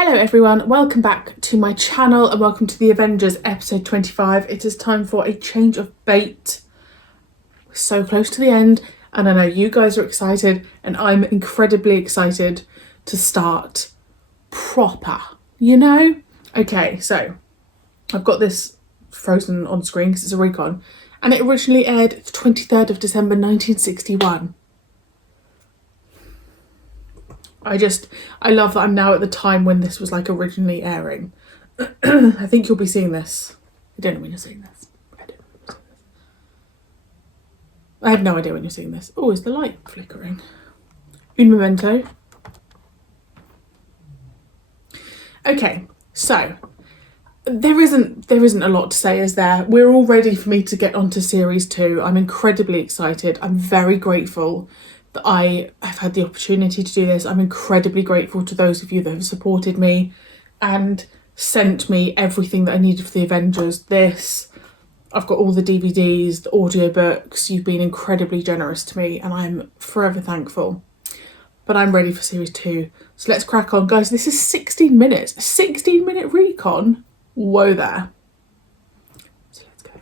Hello everyone, welcome back to my channel and welcome to the Avengers episode 25. It is time for a change of bait. We're so close to the end and I know you guys are excited and I'm incredibly excited to start proper, you know? Okay, so I've got this frozen on screen because it's a recon and it originally aired the 23rd of December 1961. I love that I'm now at the time when this was like originally airing. I think you'll be seeing this. I don't know when you're seeing this. I have no idea when you're seeing this. Oh, is the light flickering? Un momento. Okay, so there isn't a lot to say, is there? We're all ready for me to get onto series 2. I'm incredibly excited. I'm very grateful that I have had the opportunity to do this. I'm incredibly grateful to those of you that have supported me and sent me everything that I needed for the Avengers. I've got all the DVDs, the audiobooks. You've been incredibly generous to me and I'm forever thankful. But I'm ready for series 2. So let's crack on. Guys, this is 16 minutes. A 16-minute recon? Whoa there. So let's go.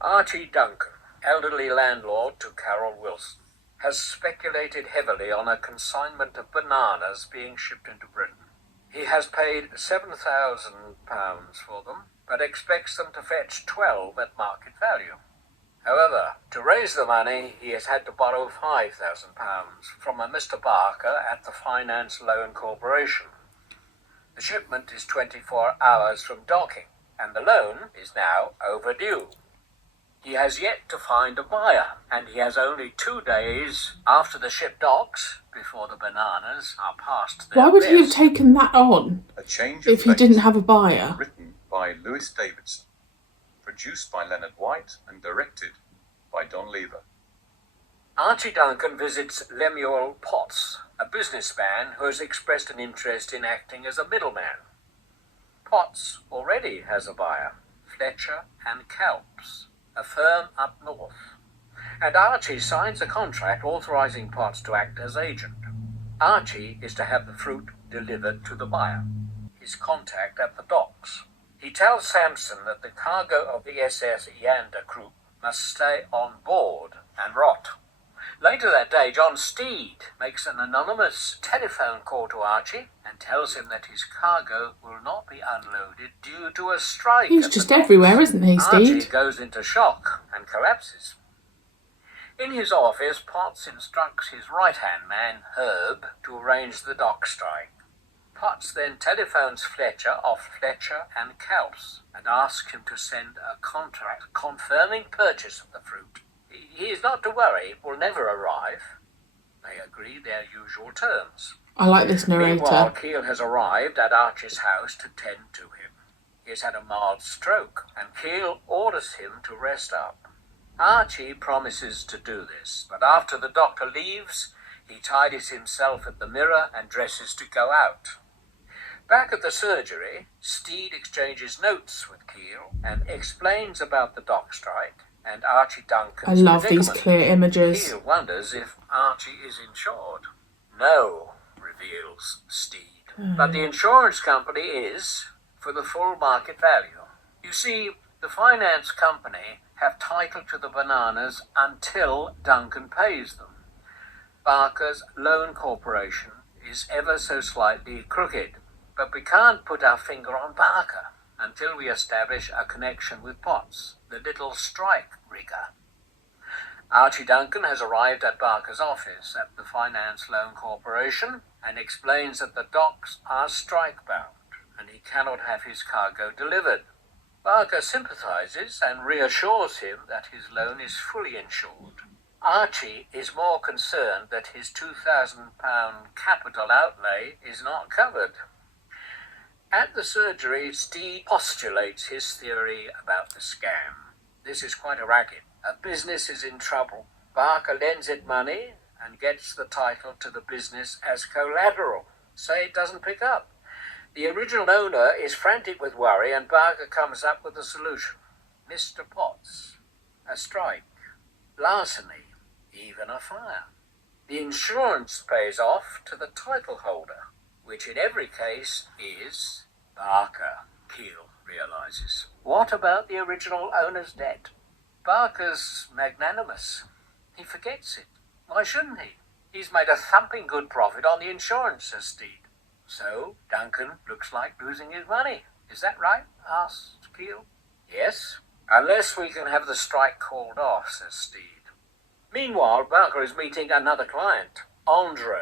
Archie Duncan, elderly landlord to Carol Wilson, has speculated heavily on a consignment of bananas being shipped into Britain. He has paid £7,000 for them, but expects them to fetch 12 at market value. However, to raise the money, he has had to borrow £5,000 from a Mr. Barker at the Finance Loan Corporation. The shipment is 24 hours from docking, and the loan is now overdue. He has yet to find a buyer, and he has only 2 days after the ship docks before the bananas are past their Why would best. he have taken that on if he didn't have a buyer? Written by Lewis Davidson, produced by Leonard White and directed by Don Lever. Archie Duncan visits Lemuel Potts, a businessman who has expressed an interest in acting as a middleman. Potts already has a buyer, Fletcher and Kalps, a firm up north, and Archie signs a contract authorising Potts to act as agent. Archie is to have the fruit delivered to the buyer, his contact at the docks. He tells Samson that the cargo of the SS Yander crew must stay on board and rot. Later that day, John Steed makes an anonymous telephone call to Archie and tells him that his cargo will not be unloaded due to a strike. He's just everywhere, isn't he, Steed? Archie goes into shock and collapses. In his office, Potts instructs his right-hand man, Herb, to arrange the dock strike. Potts then telephones Fletcher of Fletcher and Kalps and asks him to send a contract confirming purchase of the fruit. He is not to worry, it will never arrive. They agree their usual terms. I like this narrator. Meanwhile, Keel has arrived at Archie's house to tend to him. He has had a mild stroke, and Keel orders him to rest up. Archie promises to do this, but after the doctor leaves, he tidies himself at the mirror and dresses to go out. Back at the surgery, Steed exchanges notes with Keel and explains about the dock strike and Archie Duncan's I love predicament. these clear images. Keel wonders if Archie is insured. No, reveals Steed. But the insurance company is for the full market value. You see, the finance company have title to the bananas until Duncan pays them. Barker's Loan Corporation is ever so slightly crooked, but we can't put our finger on Barker until we establish a connection with Potts, the little strike rigger. Archie Duncan has arrived at Barker's office at the Finance Loan Corporation and explains that the docks are strike-bound and he cannot have his cargo delivered. Barker sympathises and reassures him that his loan is fully insured. Archie is more concerned that his £2,000 capital outlay is not covered. At the surgery, Steed postulates his theory about the scam. This is quite a racket. A business is in trouble. Barker lends it money and gets the title to the business as collateral. Say it doesn't pick up. The original owner is frantic with worry and Barker comes up with a solution. Mr. Potts, a strike, larceny, even a fire. The insurance pays off to the title holder, which in every case is Barker, Keel realizes. What about the original owner's debt? Barker's magnanimous. He forgets it. Why shouldn't he? He's made a thumping good profit on the insurance, says Steed. So Duncan looks like losing his money. Is that right? Asked Keel. Yes, unless we can have the strike called off, says Steed. Meanwhile, Barker is meeting another client, Andre,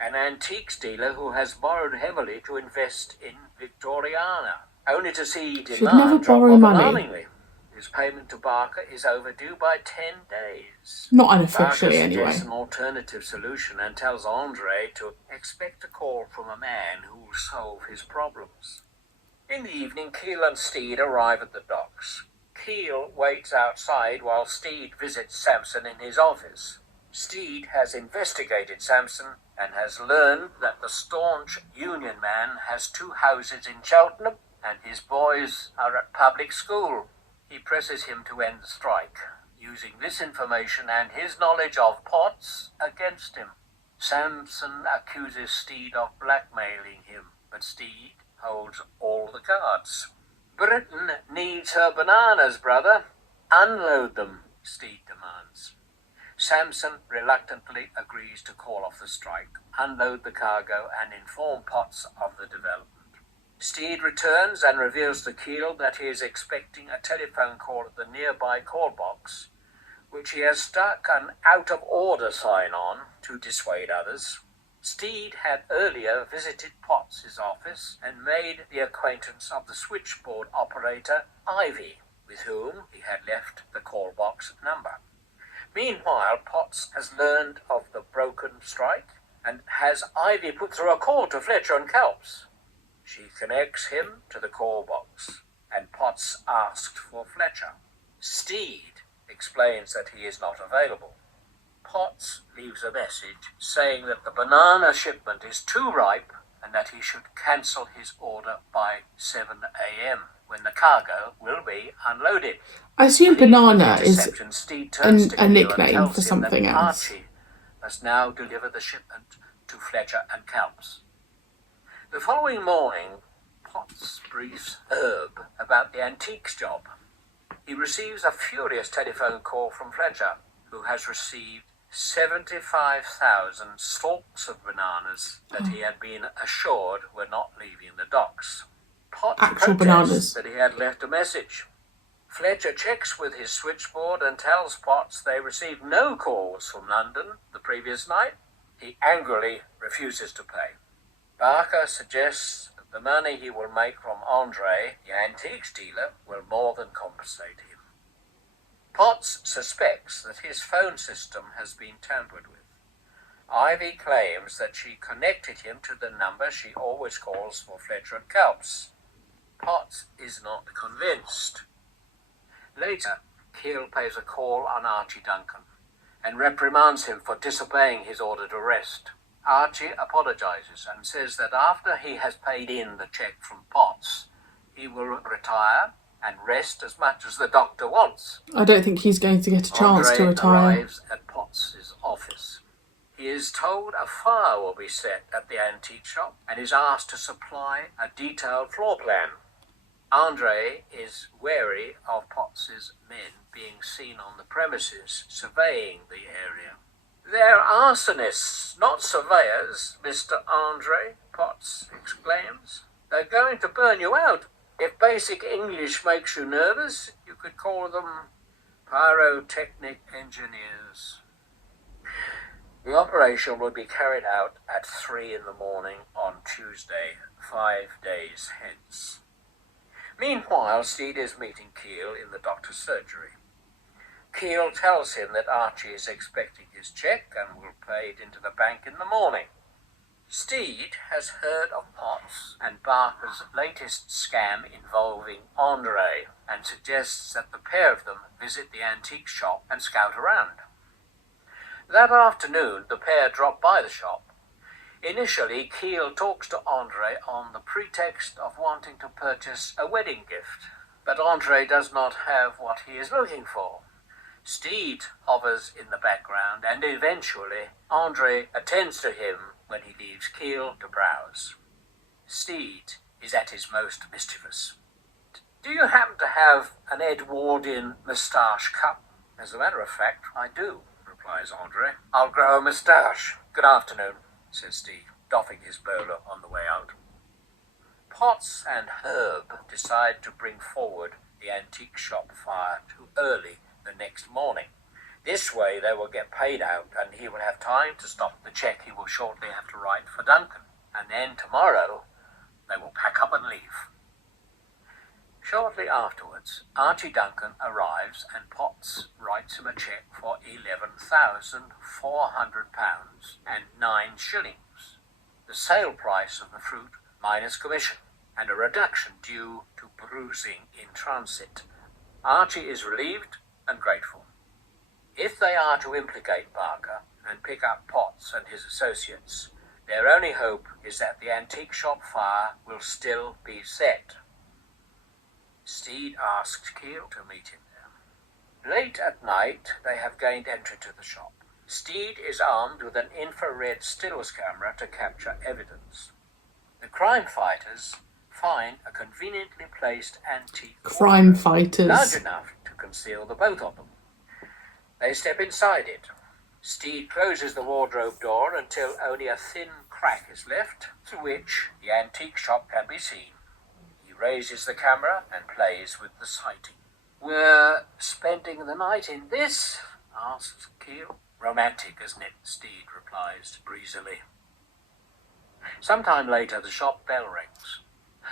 an antiques dealer who has borrowed heavily to invest in Victoriana, only to see Should never demand drop borrow off money. alarmingly. His payment to Barker is overdue by 10 days. Not Barker unofficially, anyway. suggests an alternative solution and tells Andre to expect a call from a man who will solve his problems. In the evening, Keel and Steed arrive at the docks. Keel waits outside while Steed visits Samson in his office. Steed has investigated Samson and has learned that the staunch union man has 2 houses in Cheltenham and his boys are at public school. He presses him to end the strike, using this information and his knowledge of Potts against him. Samson accuses Steed of blackmailing him, but Steed holds all the cards. Britain needs her bananas, brother. Unload them, Steed demands. Samson reluctantly agrees to call off the strike, unload the cargo, and inform Potts of the development. Steed returns and reveals to Keel that he is expecting a telephone call at the nearby call box, which he has stuck an out-of-order sign on to dissuade others. Steed had earlier visited Potts' office and made the acquaintance of the switchboard operator, Ivy, with whom he had left the call box number. Meanwhile, Potts has learned of the broken strike and has Ivy put through a call to Fletcher and Kelps. She connects him to the call box, and Potts asked for Fletcher. Steed explains that he is not available. Potts leaves a message saying that the banana shipment is too ripe and that he should cancel his order by 7 a.m. when the cargo will be unloaded. I assume banana is Deception, Steed turns to a Keel and nickname tells for him something that else. Archie must now deliver the shipment to Fletcher and Kelps. The following morning, Potts briefs Herb about the antiques job. He receives a furious telephone call from Fletcher, who has received 75,000 stalks of bananas that he had been assured were not leaving the docks. Potts Actual protests bananas. that he had left a message. Fletcher checks with his switchboard and tells Potts they received no calls from London the previous night. He angrily refuses to pay. Barker suggests that the money he will make from Andre, the antiques dealer, will more than compensate him. Potts suspects that his phone system has been tampered with. Ivy claims that she connected him to the number she always calls for Fletcher and Kelps. Potts is not convinced. Later, Keel pays a call on Archie Duncan and reprimands him for disobeying his order to rest. Archie apologizes and says that after he has paid in the check from Potts, he will retire and rest as much as the doctor wants. I don't think he's going to get a chance Andre to retire. arrives at Potts' office. He is told a fire will be set at the antique shop and is asked to supply a detailed floor plan. Andre is wary of Potts' men being seen on the premises, surveying the area. "They're arsonists, not surveyors, Mr. Andre," Potts exclaims. "They're going to burn you out. If basic English makes you nervous, you could call them pyrotechnic engineers." The operation will be carried out at 3 in the morning on Tuesday, 5 days hence. Meanwhile, Steed is meeting Keel in the doctor's surgery. Keel tells him that Archie is expecting his check and will pay it into the bank in the morning. Steed has heard of Potts and Barker's latest scam involving Andre and suggests that the pair of them visit the antique shop and scout around. That afternoon, the pair drop by the shop. Initially, Keel talks to Andre on the pretext of wanting to purchase a wedding gift, but Andre does not have what he is looking for. Steed hovers in the background, and eventually Andre attends to him when he leaves Keel to browse. Steed is at his most mischievous. Do you happen to have an Edwardian moustache cup? As a matter of fact, I do, replies Andre. I'll grow a moustache. Good afternoon, says Steed, doffing his bowler on the way out. Potts and Herb decide to bring forward the antique shop fire too early the next morning. This way they will get paid out and he will have time to stop the check he will shortly have to write for Duncan. And then tomorrow they will pack up and leave. Shortly afterwards, Archie Duncan arrives and Potts writes him a cheque for £11,400 and 9 shillings, the sale price of the fruit minus commission, and a reduction due to bruising in transit. Archie is relieved and grateful. If they are to implicate Barker and pick up Potts and his associates, their only hope is that the antique shop fire will still be set. Steed asks Keel to meet him there. Late at night, they have gained entry to the shop. Steed is armed with an infrared stills camera to capture evidence. The crime fighters find a conveniently placed antique Crime wardrobe, fighters. large enough to conceal the both of them. They step inside it. Steed closes the wardrobe door until only a thin crack is left, through which the antique shop can be seen. He raises the camera and plays with the sighting. We're spending the night in this? Asks Keel. Romantic, isn't it? Steed replies breezily. Sometime later, the shop bell rings.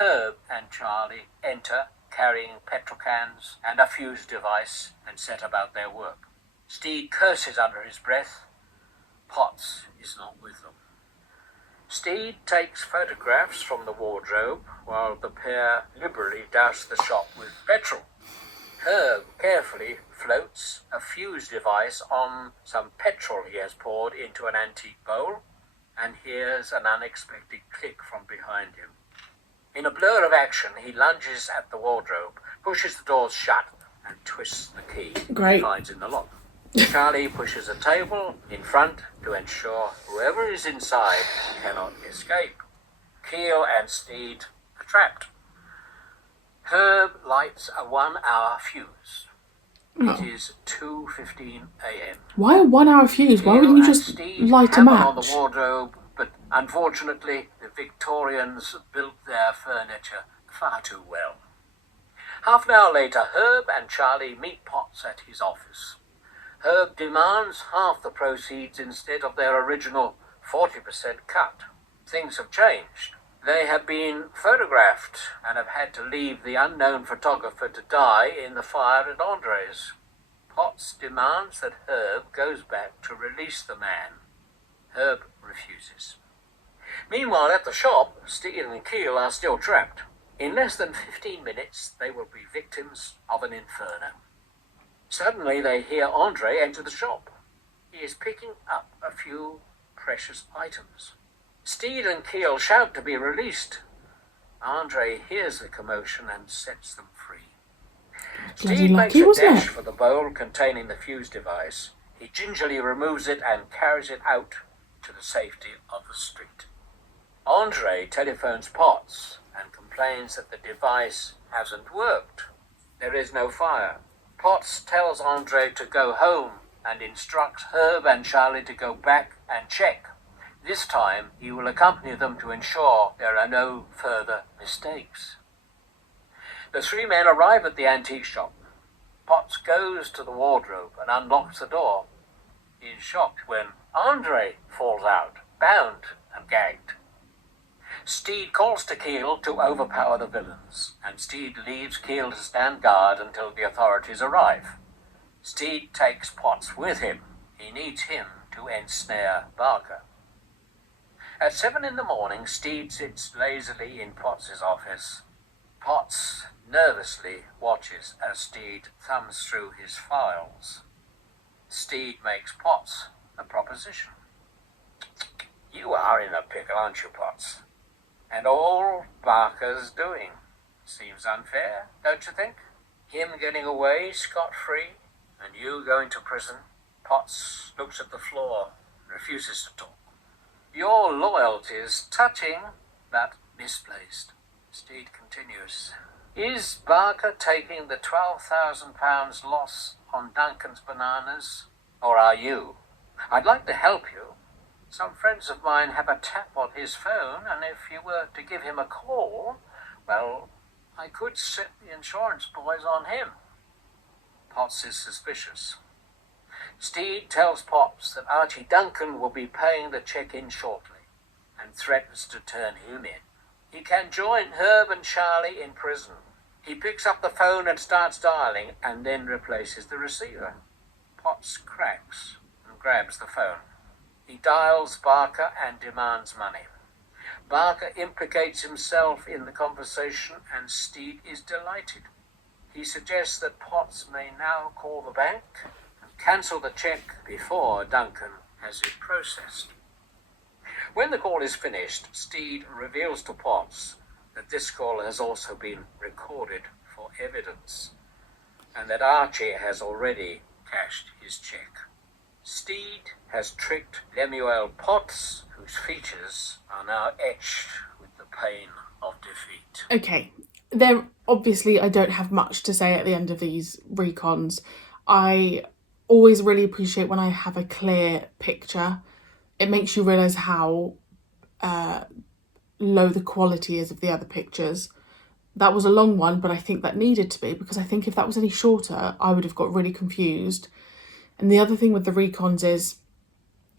Herb and Charlie enter, carrying petrol cans and a fuse device, and set about their work. Steed curses under his breath. Potts is not with them. Steed takes photographs from the wardrobe while the pair liberally douse the shop with petrol. Herb carefully floats a fuse device on some petrol he has poured into an antique bowl and hears an unexpected click from behind him. In a blur of action, he lunges at the wardrobe, pushes the doors shut, and twists the key Great. he finds in the lock. Charlie pushes a table in front to ensure whoever is inside cannot escape. Keel and Steed are trapped. Herb lights a 1-hour fuse. It is 2:15 a.m. Why a 1 hour fuse? Why wouldn't you just light a hammer on the match? wardrobe, but unfortunately the Victorians built their furniture far too well. Half an hour later, Herb and Charlie meet Potts at his office. Herb demands half the proceeds instead of their original 40% cut. Things have changed. They have been photographed and have had to leave the unknown photographer to die in the fire at Andre's. Potts demands that Herb goes back to release the man. Herb refuses. Meanwhile, at the shop, Steed and Keel are still trapped. In less than 15 minutes, they will be victims of an inferno. Suddenly, they hear Andre enter the shop. He is picking up a few precious items. Steed and Keel shout to be released. Andre hears the commotion and sets them free. Bloody Steed makes lucky, a wasn't dash it? for the bowl containing the fuse device. He gingerly removes it and carries it out to the safety of the street. Andre telephones Potts and complains that the device hasn't worked. There is no fire. Potts tells Andre to go home and instructs Herb and Charlie to go back and check. This time, he will accompany them to ensure there are no further mistakes. The three men arrive at the antique shop. Potts goes to the wardrobe and unlocks the door. He is shocked when Andre falls out, bound and gagged. Steed calls to Keel to overpower the villains, and Steed leaves Keel to stand guard until the authorities arrive. Steed takes Potts with him. He needs him to ensnare Barker. At 7 in the morning, Steed sits lazily in Potts's office. Potts nervously watches as Steed thumbs through his files. Steed makes Potts a proposition. You are in a pickle, aren't you, Potts? And all Barker's doing. Seems unfair, don't you think? Him getting away scot-free, and you going to prison. Potts looks at the floor, refuses to talk. Your loyalty's touching, but misplaced. Steed continues. Is Barker taking the £12,000 loss on Duncan's bananas, or are you? I'd like to help you. Some friends of mine have a tap on his phone, and if you were to give him a call, well, I could set the insurance boys on him. Potts is suspicious. Steed tells Potts that Archie Duncan will be paying the cheque in shortly, and threatens to turn him in. He can join Herb and Charlie in prison. He picks up the phone and starts dialing, and then replaces the receiver. Potts cracks and grabs the phone. He dials Barker and demands money. Barker implicates himself in the conversation, and Steed is delighted. He suggests that Potts may now call the bank and cancel the cheque before Duncan has it processed. When the call is finished, Steed reveals to Potts that this call has also been recorded for evidence, and that Archie has already cashed his cheque. Steed has tricked Lemuel Potts, whose features are now etched with the pain of defeat. Okay, obviously I don't have much to say at the end of these recons. I always really appreciate when I have a clear picture. It makes you realise how low the quality is of the other pictures. That was a long one, but I think that needed to be, because I think if that was any shorter, I would have got really confused. And the other thing with the recons is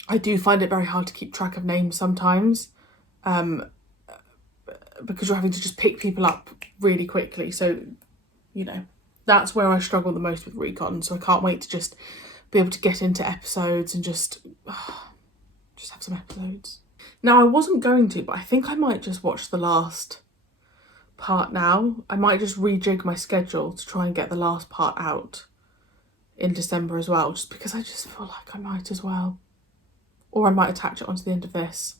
I do find it very hard to keep track of names sometimes, because you're having to just pick people up really quickly. So, you know, that's where I struggle the most with recons. So I can't wait to just be able to get into episodes and just have some episodes. Now, I wasn't going to, but I think I might just watch the last part now. I might just rejig my schedule to try and get the last part out in December as well, just because I just feel like I might as well. Or I might attach it onto the end of this.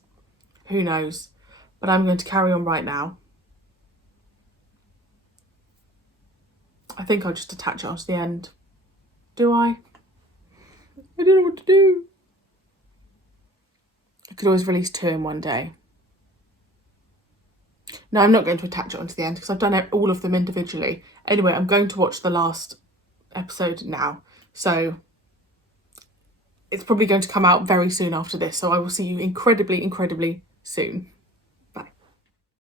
Who knows? But I'm going to carry on right now. I think I'll just attach it onto the end. Do I? I don't know what to do. I could always release 2 in one day. No, I'm not going to attach it onto the end because I've done all of them individually. Anyway, I'm going to watch the last episode now. So it's probably going to come out very soon after this. So I will see you incredibly, incredibly soon.